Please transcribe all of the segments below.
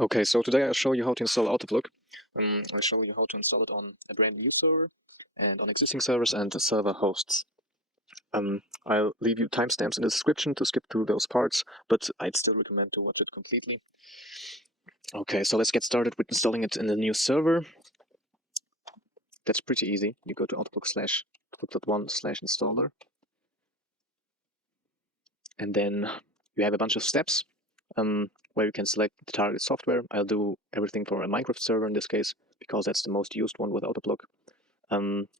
Okay, so today I'll show you how to install AutoPlug. I'll show you how to install it on a brand new server and on existing servers and server hosts. I'll leave you timestamps in the description to skip through those parts, but I'd still recommend to watch it completely. Okay, so let's get started with installing it in the new server. That's pretty easy. You go to autoplug/plug.1/installer, and then you have a bunch of steps where you can select the target software. I'll do everything for a Minecraft server in this case, because that's the most used one with AutoPlug.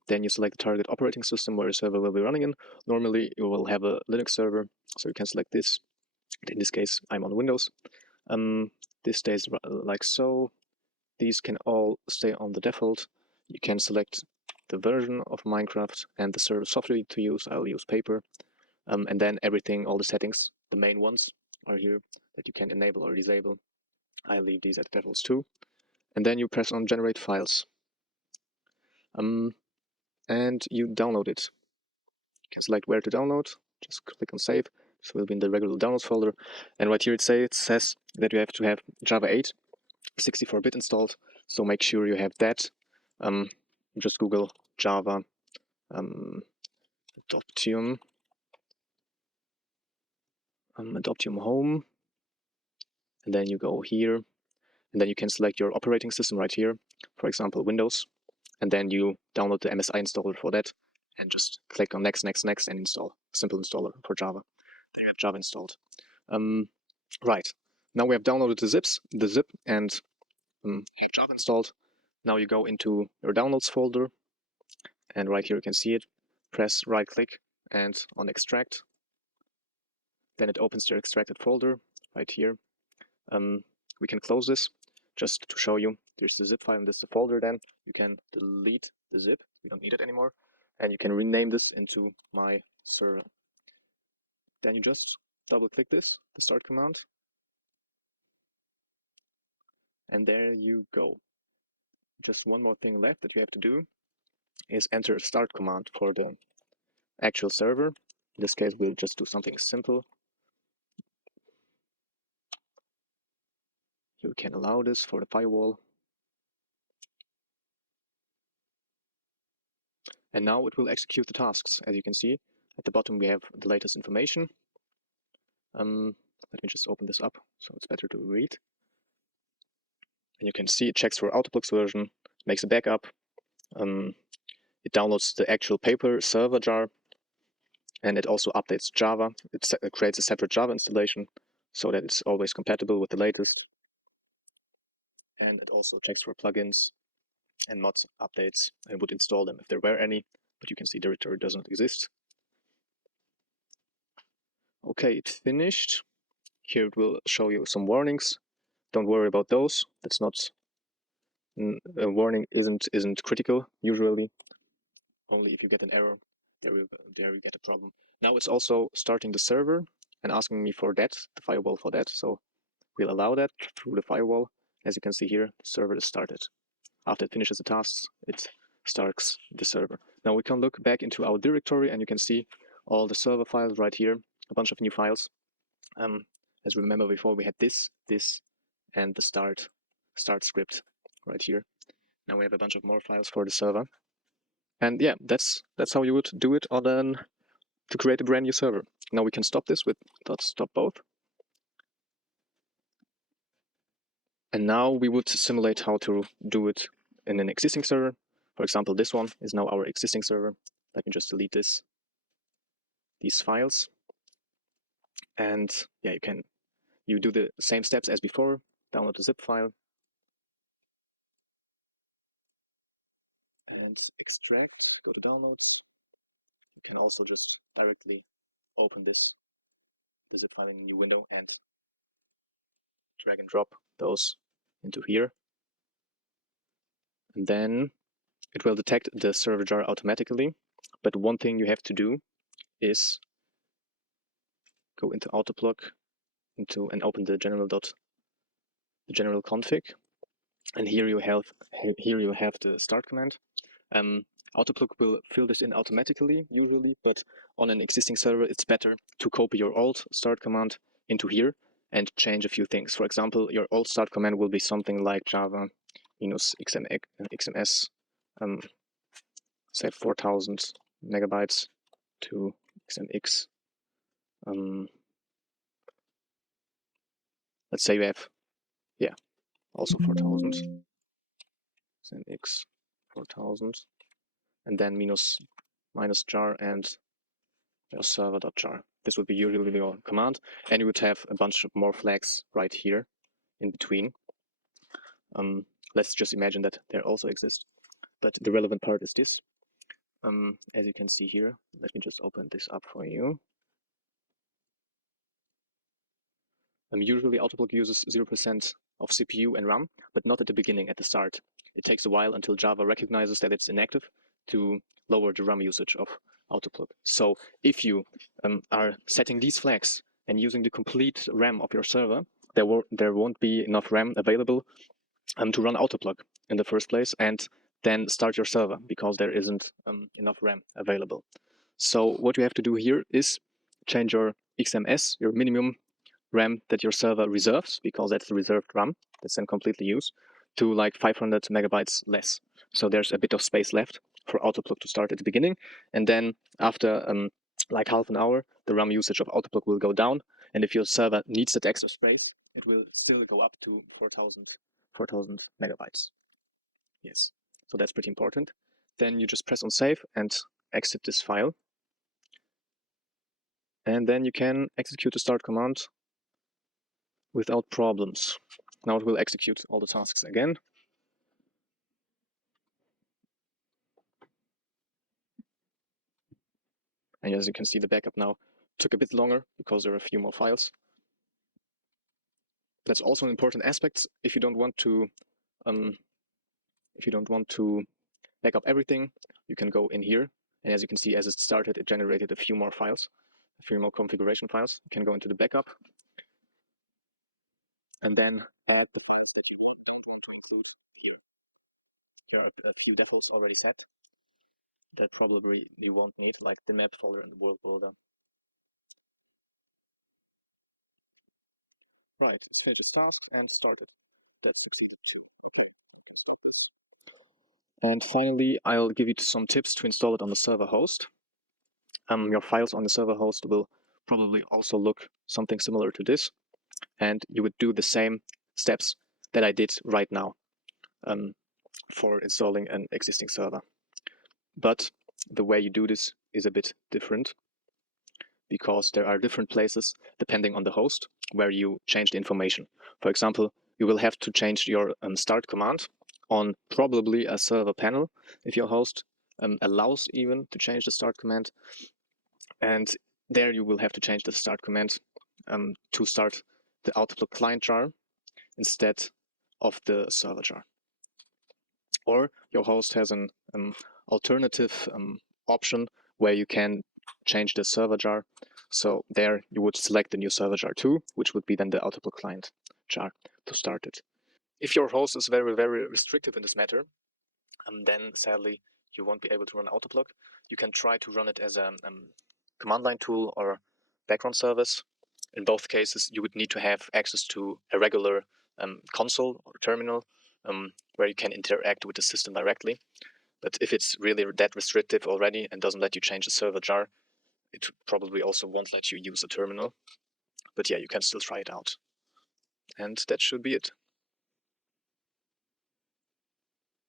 Then you select the target operating system where your server will be running in. Normally you will have a Linux server, so you can select this. In this case, I'm on Windows. This stays like so. These can all stay on the default. You can select the version of Minecraft and the server software to use. I'll use Paper. And then everything, all the settings, the main ones are here that you can enable or disable. I leave these at defaults too. And then you press on Generate Files. And you download it. You can select where to download, just click on Save. So it will be in the regular downloads folder. And right here it says that you have to have Java 8 64-bit installed. So make sure you have that. Just Google Java Adoptium Home. And then you go here. And then you can select your operating system right here. For example, Windows. And then you download the MSI installer for that. And just click on Next, Next, Next and install. Simple installer for Java. Then you have Java installed. Right. Now we have downloaded the zip, and have Java installed. Now you go into your downloads folder, and right here you can see it. Press right click and on extract. Then it opens the extracted folder right here. We can close this just to show you. There's the zip file and this is the folder. Then you can delete the zip. We don't need it anymore. And you can rename this into my server. Then you just double click this, the start command. And there you go. Just one more thing left that you have to do is enter a start command for the actual server. In this case, we'll just do something simple. You can allow this for the firewall. And now it will execute the tasks. As you can see, at the bottom we have the latest information. Let me just open this up so it's better to read. And you can see it checks for AutoPlug's version, makes a backup. It downloads the actual paper server jar, and it also updates Java. It creates a separate Java installation so that it's always compatible with the latest. And it also checks for plugins and mods updates and would install them if there were any, but you can see the directory doesn't exist. Okay, it's finished. Here it will show you some warnings. Don't worry about those. That's not a warning. Isn't critical usually. Only if you get an error, there you get a problem. Now it's also starting the server and asking me for that, the firewall for that. So we'll allow that through the firewall. As you can see here, the server is started. After it finishes the tasks, it starts the server. Now we can look back into our directory and you can see all the server files right here, a bunch of new files. As you remember before, we had this, and the start script right here. Now we have a bunch of more files for the server. And yeah, that's how you would do it to create a brand new server. Now we can stop this with .stop both. And now we would simulate how to do it in an existing server. For example, this one is now our existing server. Let me just delete these files. And yeah, you do the same steps as before. Download the zip file and extract. Go to downloads. You can also just directly open the zip file in a new window and drag and drop those into here. And then it will detect the server jar automatically. But one thing you have to do is go into AutoPlug and open the general config. And here you have the start command. AutoPlug will fill this in automatically usually, but on an existing server it's better to copy your old start command into here and change a few things. For example, your old start command will be something like java -xms, say 4000 megabytes to xmx. Let's say you have, yeah, also 4000 xmx 4000, and then minus jar and your server.jar. This would be usually your command, and you would have a bunch of more flags right here in between. Let's just imagine that there also exist. But the relevant part is this. As you can see here, let me just open this up for you. Usually AutoPlug uses 0% of CPU and RAM, but not at the beginning, at the start. It takes a while until Java recognizes that it's inactive to lower the RAM usage of AutoPlug. So if you are setting these flags and using the complete RAM of your server, there won't be enough RAM available to run AutoPlug in the first place, and then start your server because there isn't enough RAM available. So what you have to do here is change your XMS, your minimum RAM that your server reserves, because that's the reserved RAM that's then completely used, to like 500 megabytes less. So there's a bit of space left for AutoPlug to start at the beginning, and then after like half an hour, the RAM usage of AutoPlug will go down, and if your server needs that extra space, it will still go up to 4000 megabytes. Yes, so that's pretty important. Then you just press on save and exit this file. And then you can execute the start command without problems. Now it will execute all the tasks again. And as you can see, the backup now took a bit longer because there are a few more files. That's also an important aspect. If you don't want to back up everything, you can go in here. And as you can see, as it started, it generated a few more files, a few more configuration files. You can go into the backup and then add the files that you don't want to include here. Here are a few defaults already set that probably you won't need, like the map folder and the world builder. Right, it's finished its task and started. That fixes it. And finally, I'll give you some tips to install it on the server host. Your files on the server host will probably also look something similar to this, and you would do the same steps that I did right now for installing an existing server. But the way you do this is a bit different because there are different places depending on the host where you change the information. For example, you will have to change your start command on probably a server panel if your host allows even to change the start command. And there you will have to change the start command to start the AutoPlug client jar instead of the server jar. Or your host has an alternative option where you can change the server jar. So there you would select the new server jar too, which would be then the AutoPlug client jar to start it. If your host is very, very restrictive in this matter, then sadly you won't be able to run AutoPlug. You can try to run it as a command line tool or background service. In both cases, you would need to have access to a regular console or terminal where you can interact with the system directly. But if it's really that restrictive already and doesn't let you change the server jar, it probably also won't let you use a terminal. But yeah, you can still try it out. And that should be it.